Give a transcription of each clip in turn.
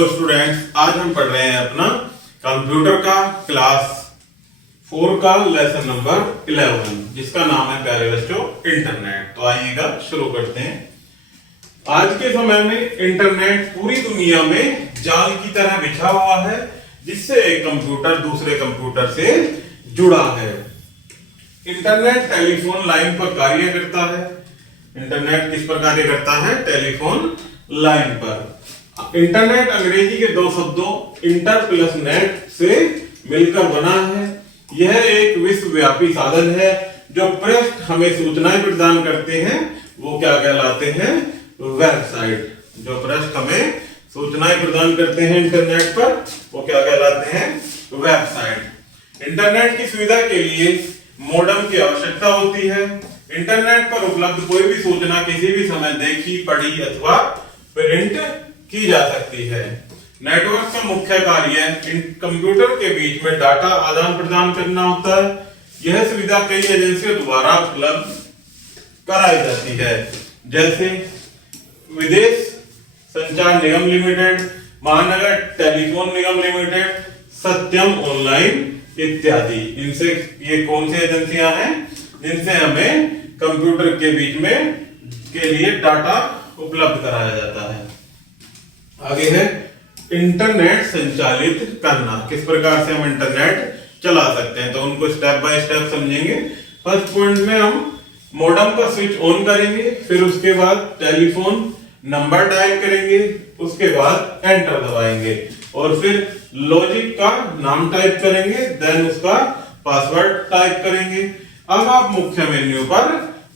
Hello students, आज हम पढ़ रहे हैं अपना कंप्यूटर का क्लास 4 का लेसन नंबर 11 जिसका नाम है प्यारे बच्चों इंटरनेट। तो आइएगा शुरू करते हैं। आज के समय में इंटरनेट पूरी दुनिया में जाल की तरह बिछा हुआ है, जिससे एक कंप्यूटर दूसरे कंप्यूटर से जुड़ा है। इंटरनेट टेलीफोन लाइन पर कार्य करता है। इंटरनेट किस पर कार्य करता है? टेलीफोन लाइन पर। इंटरनेट अंग्रेजी के दो शब्दों इंटर प्लस नेट से मिलकर बना है। यह एक विश्वव्यापी साधन है जो पृष्ठ हमें सूचनाएं प्रदान करते हैं। वो क्या कहलाते हैं? वेबसाइट। जो पृष्ठ हमें सूचनाएं प्रदान करते हैं इंटरनेट पर, वो क्या कहलाते हैं? वेबसाइट। इंटरनेट की सुविधा के लिए मॉडेम की आवश्यकता होती है। इंटरनेट पर उपलब्ध कोई भी सूचना किसी भी समय देखी, पढ़ी अथवा प्रिंट की जा सकती है। नेटवर्क का मुख्य कार्य कंप्यूटर के बीच में डाटा आदान प्रदान करना होता है। यह सुविधा कई एजेंसियों द्वारा उपलब्ध कराई जाती है, जैसे विदेश संचार निगम लिमिटेड, महानगर टेलीफोन निगम लिमिटेड, सत्यम ऑनलाइन इत्यादि। इनसे ये कौन सी एजेंसियां हैं जिनसे हमें कंप्यूटर के बीच में के लिए डाटा उपलब्ध कराया जाता है। आगे है इंटरनेट संचालित करना। किस प्रकार से हम इंटरनेट चला सकते हैं, तो उनको स्टेप बाय स्टेप समझेंगे। फर्स्ट पॉइंट में हम मॉडेम का स्विच ऑन करेंगे, फिर उसके बाद टेलीफोन नंबर डायल करेंगे, उसके बाद एंटर दबाएंगे और फिर लॉजिक का नाम टाइप करेंगे, देन उसका पासवर्ड टाइप करेंगे। अब आप मुख्य मेन्यू पर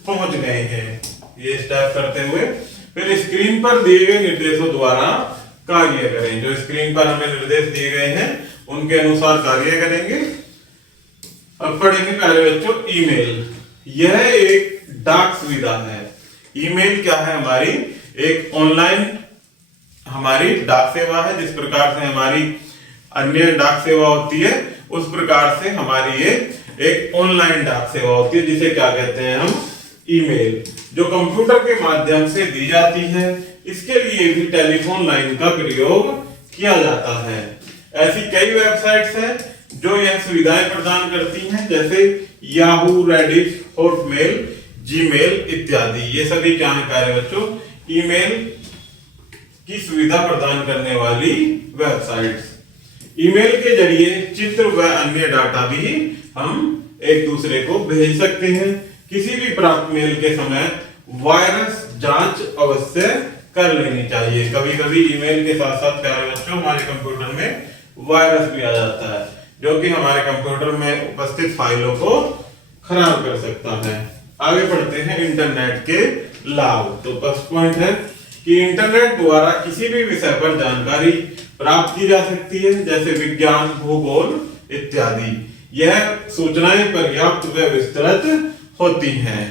पहुंच गए हैं। ये स्टेप करते हुए फिर स्क्रीन पर दिए गए निर्देशों द्वारा कार्य करें। जो स्क्रीन पर हमें निर्देश दिए गए हैं उनके अनुसार कार्य करेंगे। अब पढ़ेंगे पहले बच्चों ईमेल। यह एक डाक सुविधा है। ईमेल क्या है? हमारी एक ऑनलाइन हमारी डाक सेवा है। जिस प्रकार से हमारी अन्य डाक सेवा होती है, उस प्रकार से हमारी ये एक ऑनलाइन डाक सेवा होती है, जिसे क्या कहते हैं हम? ईमेल, जो कंप्यूटर के माध्यम से दी जाती है। इसके लिए भी टेलीफोन लाइन का प्रयोग किया जाता है। ऐसी कई वेबसाइट्स हैं जो यह सुविधाएं प्रदान करती हैं, जैसे याहू, रेडिट, हॉटमेल, जीमेल इत्यादि। ये सभी क्या है प्यारे बच्चों? ईमेल की सुविधा प्रदान करने वाली वेबसाइट्स। ईमेल के जरिए चित्र व अन्य डाटा भी हम एक दूसरे को भेज सकते हैं। किसी भी प्राप्त मेल के समय वायरस जांच अवश्य कर लेनी चाहिए। कभी कभी ईमेल के साथ साथ प्यारे बच्चों हमारे कंप्यूटर में वायरस भी आ जाता है, जो कि हमारे कंप्यूटर में उपस्थित फाइलों को खराब कर सकता है। आगे पढ़ते हैं इंटरनेट के लाभ। तो फर्स्ट पॉइंट है कि इंटरनेट द्वारा किसी भी विषय पर जानकारी प्राप्त की जा सकती है, जैसे विज्ञान, भूगोल इत्यादि। यह सूचनाएं पर्याप्त व विस्तृत होती हैं,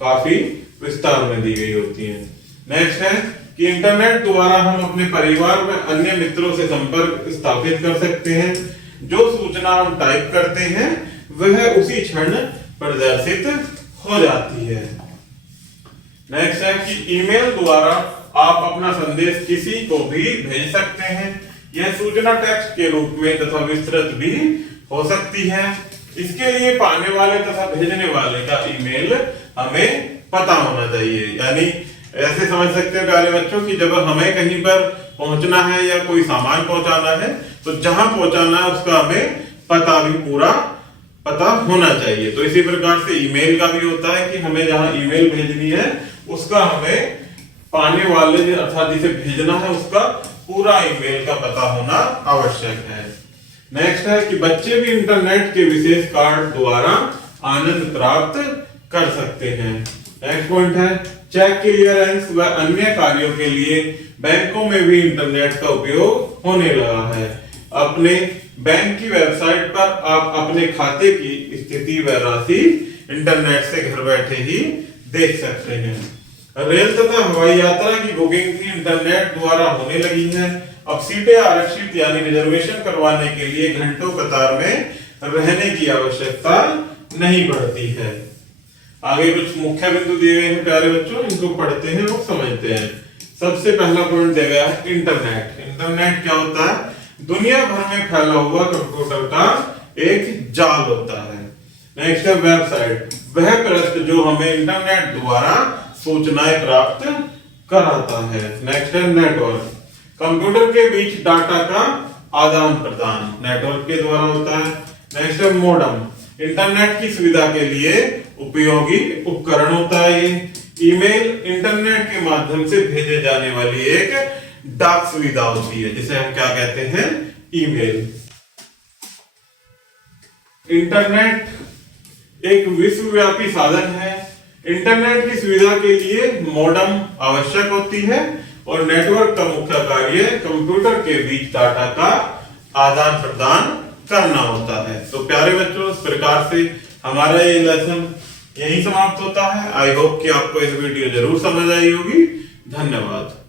काफी विस्तार में दी गई होती हैं। नेक्स्ट है कि इंटरनेट द्वारा हम अपने परिवार में अन्य मित्रों से संपर्क स्थापित कर सकते हैं। जो सूचना हम टाइप करते हैं वह उसी क्षण प्रदर्शित हो जाती है। नेक्स्ट है कि ईमेल द्वारा आप अपना संदेश किसी को भी भेज सकते हैं। यह सूचना टेक्स्ट के रूप में तथा विस्तृत भी हो सकती है। इसके लिए पाने वाले तथा भेजने वाले का ईमेल हमें पता होना चाहिए। यानी ऐसे समझ सकते हैं प्यारे बच्चों कि जब हमें कहीं पर पहुंचना है या कोई सामान पहुंचाना है, तो जहां पहुंचाना है उसका हमें पता भी पूरा पता होना चाहिए। तो इसी प्रकार से ईमेल का भी होता है कि हमें जहां ईमेल भेजनी है उसका हमें पाने वाले अर्थात जिसे भेजना है उसका पूरा ईमेल का पता होना आवश्यक है। नेक्स्ट है कि बच्चे भी इंटरनेट के विशेष कार्ड द्वारा आनंद प्राप्त कर सकते हैं। नेक्स्ट पॉइंट है चेक क्लियरेंस व अन्य कार्यों के लिए बैंकों में भी इंटरनेट का उपयोग होने लगा है। अपने बैंक की वेबसाइट पर आप अपने खाते की स्थिति व राशि इंटरनेट से घर बैठे ही देख सकते हैं। रेल तथा हवाई यात्रा की बुकिंग भी इंटरनेट द्वारा होने लगी है। अब सीटें आरक्षित यानी रिजर्वेशन करवाने के लिए घंटों कतार में रहने की आवश्यकता नहीं पड़ती है। आगे कुछ मुख्य बिंदु दिए गए हैं प्यारे बच्चों, इनको पढ़ते हैं और समझते हैं। सबसे पहला पॉइंट दिया गया है इंटरनेट। इंटरनेट क्या होता है? दुनिया भर में फैला हुआ कंप्यूटर का एक जाल होता है। नेक्स्ट है वेबसाइट, वह पृष्ठ जो हमें इंटरनेट द्वारा सूचनाएं प्राप्त कराता है। नेक्स्ट है नेटवर्क, कंप्यूटर के बीच डाटा का आदान प्रदान नेटवर्क के द्वारा होता है। नेक्स्ट है मॉडेम, इंटरनेट की सुविधा के लिए उपयोगी उपकरण होता है। ये ईमेल इंटरनेट के माध्यम से भेजे जाने वाली एक डाक सुविधा होती है, जिसे हम क्या कहते हैं? ईमेल। इंटरनेट एक विश्वव्यापी साधन है। इंटरनेट की सुविधा के लिए मॉडेम आवश्यक होती है और नेटवर्क का मुख्य कार्य कंप्यूटर के बीच डाटा का आदान प्रदान करना होता है। तो प्यारे बच्चों, इस प्रकार से हमारा ये लेसन यहीं समाप्त होता है। आई होप कि आपको इस वीडियो जरूर समझ आई होगी। धन्यवाद।